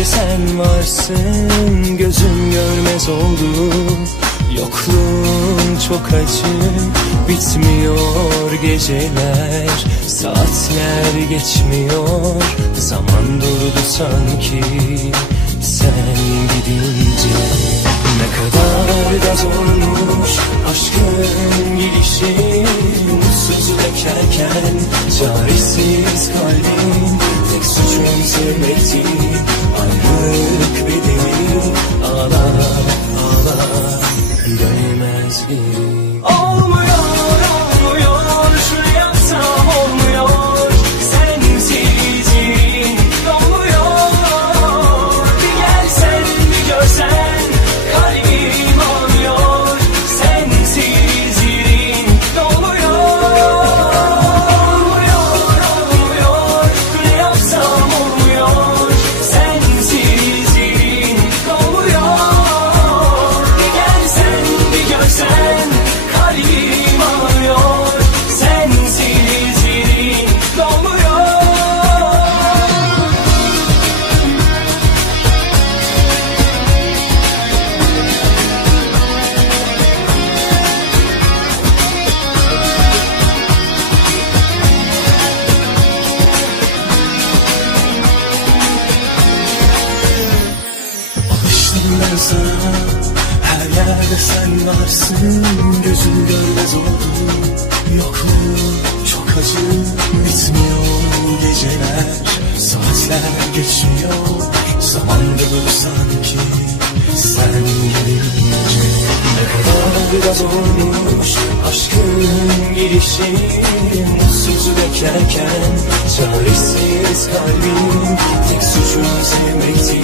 yerde sen varsın, gözüm görmez oldu. Yokluğun çok acı, bitmiyor geceler, saatler geçmiyor, zaman durdu sanki sen gidince. Ne kadar da zormuş aşkın gidişi, mutsuz bekarken çaresiz kalbim, tek suçum sevmekti, ayrılık bedeli. Ağla ağla dönemez geri. Olmuyor, olmuyor, şunu yapsam olmuyor, sensizliğin dolmuyor. Bir gelsen bir görsen kalbim ağlıyor, sensizliğin dolmuyor. Olmuyor, olmuyor, şunu yapsam olmuyor, sensizliğin dolmuyor. Bir gelsen bir görsen kalbim ağlıyor, sensizliğin dolmuyor. Alıştım ben sana, her yerde sen varsın, gözüm görmez oldu. Yokluğun çok acı, bitmiyor geceler, saatler geçmiyor, zaman durur sanki sen gelince. Ne kadar da zormuş aşkın gidişi, mutsuz bekarken çaresiz kalbim, tek suçum sevmekti,